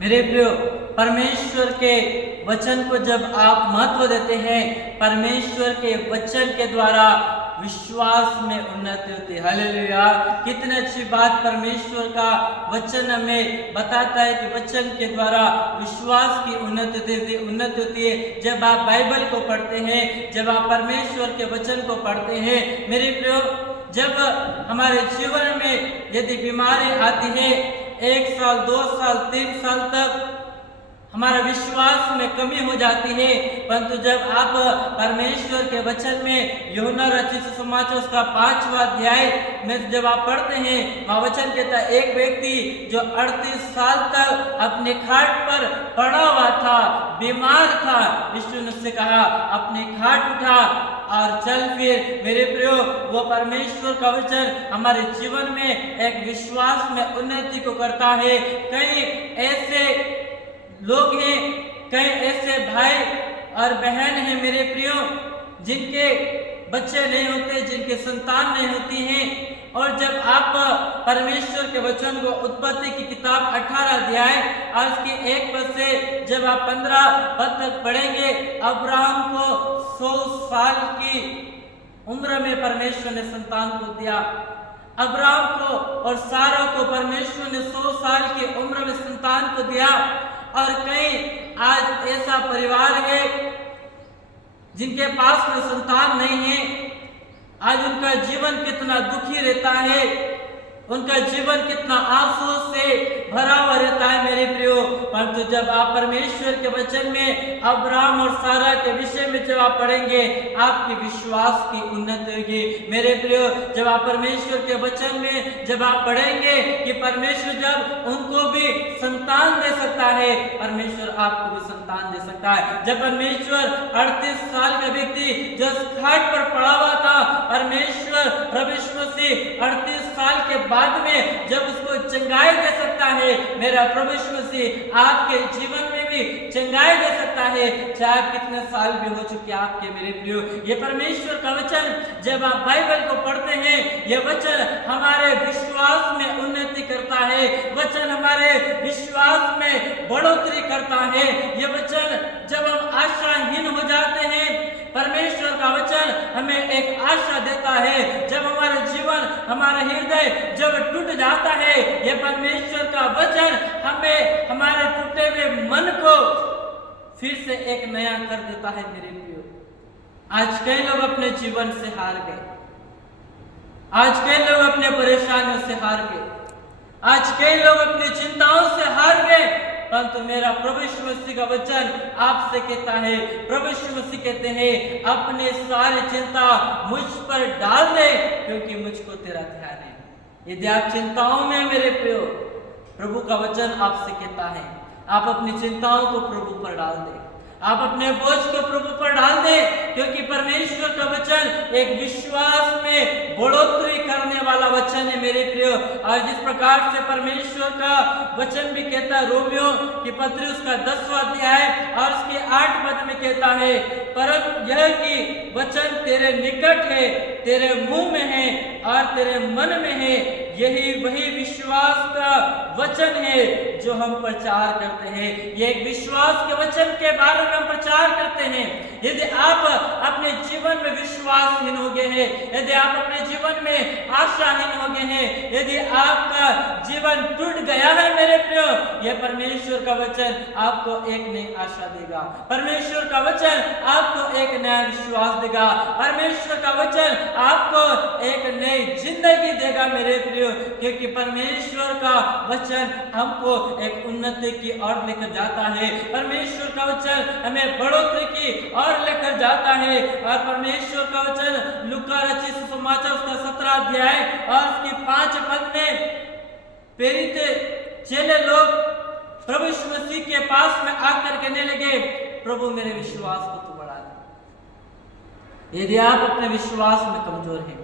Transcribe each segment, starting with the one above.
मेरे प्रियो, परमेश्वर के वचन को जब आप महत्व देते हैं, परमेश्वर के वचन के द्वारा विश्वास में उन्नति होती है। हालेलुया! कितनी अच्छी बात परमेश्वर का वचन हमें बताता है कि वचन के द्वारा विश्वास की उन्नति होती है। जब आप बाइबल को पढ़ते हैं, जब आप परमेश्वर के वचन को पढ़ते हैं, मेरे प्रियो, जब हमारे जीवन में यदि बीमारी आती है, 1 साल, 2 साल, 3 साल तक हमारा विश्वास में कमी हो जाती है, परंतु जब आप परमेश्वर के वचन में यूहन्ना रचित सुसमाचार उसका 5वां अध्याय में जब आप पढ़ते हैं, वह वचन कहता है, एक व्यक्ति जो 38 साल तक अपने खाट पर पड़ा हुआ था, बीमार था, यीशु ने उससे कहा, अपनी खाट उठा और चल फिर। मेरे प्रियो, वो परमेश्वर का वचन हमारे जीवन में एक विश्वास में उन्नति को करता है। कई ऐसे लोग हैं, कई ऐसे भाई और बहन हैं मेरे प्रियो, जिनके बच्चे नहीं होते, जिनके संतान नहीं होती हैं। और जब आप परमेश्वर के वचन को उत्पत्ति की किताब 18 अध्याय और उसके 1 पद से जब आप 15 पद तक पढ़ेंगे, अब्राहम को 100 साल की उम्र में परमेश्वर ने संतान को दिया। अब्राहम को और सारा को परमेश्वर ने 100 साल की उम्र में संतान को दिया। और कई आज ऐसा परिवार है जिनके पास में संतान नहीं है। आज उनका जीवन कितना दुखी रहता है, उनका जीवन कितना आंसू से भरा हुआ रहता है मेरे प्रियो। परंतु जब आप परमेश्वर के वचन में अब्राहम और सारा के विषय में जब आप पढ़ेंगे, आपके विश्वास की उन्नति होगी मेरे प्रियो। जब आप परमेश्वर के वचन में जब आप पढ़ेंगे कि परमेश्वर जब उनको भी संतान दे सकता है, परमेश्वर आपको भी संतान दे सकता है। जब परमेश्वर 38 साल का व्यक्ति जो खाट पर पड़ा हुआ था, परमेश्वर प्रभु यीशु मसीह 38 साल के बाद में जब उसको चंगाई दे सकता है, मेरा प्रभु यीशु मसीह आपके जीवन में भी चंगाई दे सकता है, चाहे कितने साल भी हो चुके आपके मेरे प्रियो। ये परमेश्वर का वचन जब आप बाइबल को पढ़ते हैं, ये वचन हमारे विश्वास में उन्नति करता है, वचन हमारे विश्वास में बढ़ोतरी करता है। ये वचन जब हम आशाहीन हो जाते हैं, परमेश्वर का वचन हमें एक आशा देता है। जब हमारा जीवन, हमारा हृदय जब टूट जाता है, ये परमेश्वर का वचन हमें हमारे टूटे हुए मन को फिर से एक नया कर देता है मेरे प्रियो। आज कई लोग अपने जीवन से हार गए, आज कई लोग अपने परेशानियों से हार गए, आज कई लोग अपनी चिंताओं से हार गए, परंतु मेरा प्रभु यीशु मसीह का वचन आपसे कहता है, प्रभु यीशु मसीह कहते हैं, अपनी सारी चिंता मुझ पर डाल दे, क्योंकि मुझको तेरा ध्यान है। यदि आप चिंताओं में मेरे प्रियो, प्रभु का वचन आपसे कहता है, आप अपनी चिंताओं को प्रभु पर डाल दे, आप अपने बोझ को प्रभु पर डाल दे, क्योंकि परमेश्वर का वचन एक विश्वास में बढ़ोतरी करने वाला वचन है मेरे प्रियो। और जिस प्रकार से परमेश्वर का वचन भी कहता है, रोमियो की पत्री उसका 10वां अध्याय और उसके 8 पद में कहता है, परंतु यह कि वचन तेरे निकट है, तेरे मुंह में है और तेरे मन में है, यही वही विश्वास का वचन है जो हम प्रचार करते हैं। ये एक विश्वास के वचन के बारे में हम प्रचार करते हैं। यदि आप अपने जीवन में विश्वासहीन हो गए हैं, यदि आप अपने जीवन में आशाहीन हो गए हैं, यदि आपका जीवन टूट गया है मेरे प्रियो, यह परमेश्वर का वचन आपको एक नई आशा देगा, परमेश्वर का वचन आपको एक नया विश्वास देगा, परमेश्वर का वचन आपको एक नई जिंदगी देगा मेरे प्रियो। क्योंकि परमेश्वर का वचन हमको एक उन्नति की ओर लेकर जाता है, परमेश्वर का वचन हमें बढ़ोतरी की ओर लेकर जाता है। और परमेश्वर का वचन लूका रचित सुसमाचार उसका 17 अध्याय और उसके 5 पद में प्रेरित चेले लोग प्रभु यीशु मसीह के पास में आकर कहने लगे, प्रभु मेरे विश्वास को तो बढ़ा दे। यदि आप अपने विश्वास में कमजोर हैं,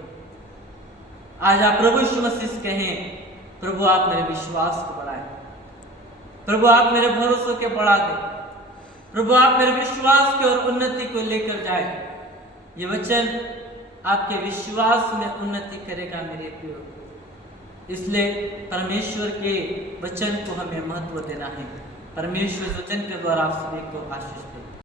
आज आप प्रभु यीशु मसीह से कहें, प्रभु आप मेरे विश्वास को बढ़ाएं, प्रभु आप मेरे भरोसे के बढ़ा दें, प्रभु आप मेरे विश्वास की और उन्नति को लेकर जाए। ये वचन आपके विश्वास में उन्नति करेगा मेरे प्रियो। इसलिए परमेश्वर के वचन को हमें महत्व देना है, परमेश्वर वचन के द्वारा आप सभी को आशीष दे।